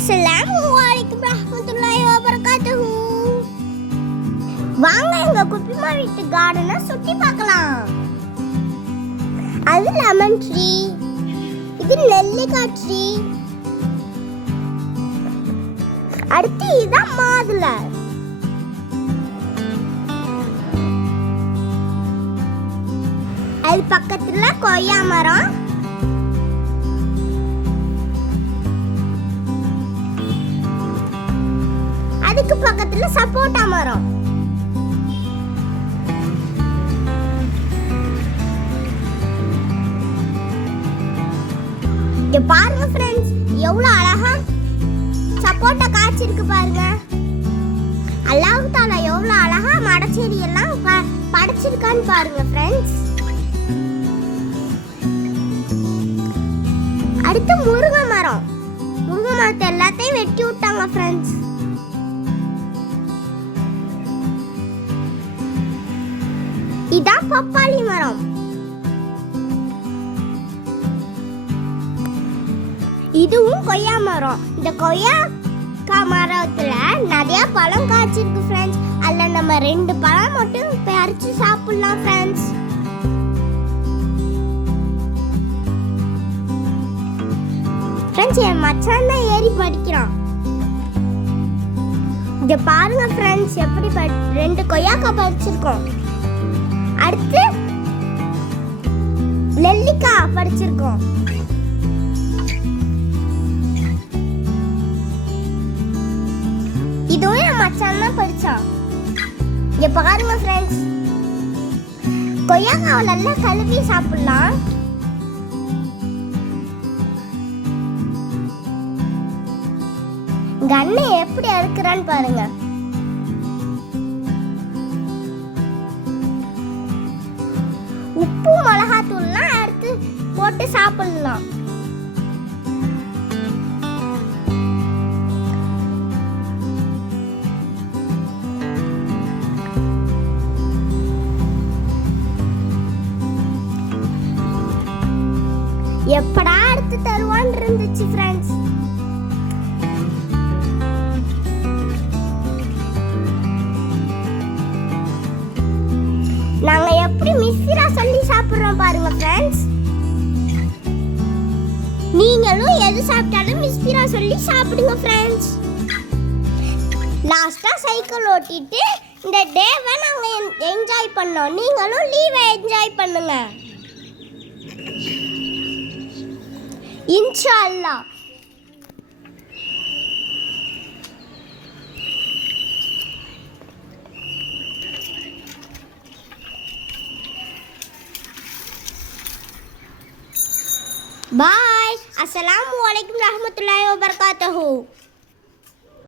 அஸ்ஸலாமுஅலைக்கும் வரஹ்மத்துல்லாஹி வபரகாத்துஹு. வாங்க எங்க குப்பிமா வீட்டு கார்டனை சுத்தி பார்க்கலாம். அது லெமன் ட்ரீ, இது நெல்லிக்காய் ட்ரீ, அடுத்து இதான் மாதுளை, அது பக்கத்துல கொய்யா மரம், அதுக்கு பக்கத்துல சப்போட்டா மரம். இங்க பாருங்க ஃப்ரெண்ட்ஸ், எவ்வளவு அழகா சப்போட்டா காய்ச்சிருக்கு பாருங்க. அல்லாஹ் தஆலா எவ்வளவு அழகா மரச்செடி எல்லாம் படைச்சிருக்கான்னு பாருங்க ஃப்ரெண்ட்ஸ். அடுத்து முருங்கை மரம். முருங்கை மரத்தை எல்லாத்தையும் வெட்டி விட்டாங்க ஃப்ரெண்ட்ஸ். இதான் பப்பாளி மரம். இதுவும் கொய்யா மரம். இந்த கொய்யா மரத்துல நிறைய பழம் காய்ச்சிருக்கு ஃப்ரெண்ட்ஸ். அதுல நம்ம 2 பழம் மட்டும் பறிச்சு சாப்பிடலாம் ஃப்ரெண்ட்ஸ். ஃப்ரெண்ட்ஸ், என் மச்சான் தான் ஏறி படிக்கிறான். இங்க பாருங்க ஃப்ரெண்ட்ஸ், எப்படி 2 கொய்யாக்காய் பறிச்சிருக்கோம். அடுத்து நெல்லிக்காய் பறிச்சிருக்கோம். இதுவும் என் மச்சான் தான் பறிச்சான். இங்க பாருங்க ஃப்ரெண்ட்ஸ், கொய்யாக்காவை நல்லா கழுவி சாப்பிடலாம். இங்க அண்ணன் எப்படி அறுக்குறான்னு பாருங்க. உப்பு மிளகாத்தூள்லாம் எடுத்து போட்டு சாப்பிடலாம். எப்படா எடுத்து தருவான்னு இருந்துச்சு ஃப்ரெண்ட்ஸ். நாங்க எப்படி மிஸ்ரா சொல்லி சாப்பிடுறோம் பாருங்க ஃப்ரெண்ட்ஸ். நீங்களும் எது சாப்பிட்டாலும் மிஸ்ரா சொல்லி சாப்பிடுங்க ஃப்ரெண்ட்ஸ். லாஸ்டா சைக்கிள் ஓட்டிட்டு இந்த டேவை நாங்க என்ஜாய் பண்ணோம். நீங்களும் லீவை என்ஜாய் பண்ணுங்க இன்ஷா அல்லாஹ். பாய். அஸ்ஸலாமு அலைக்கும் வரஹ்மத்துல்லாஹி வபரகாத்துஹு.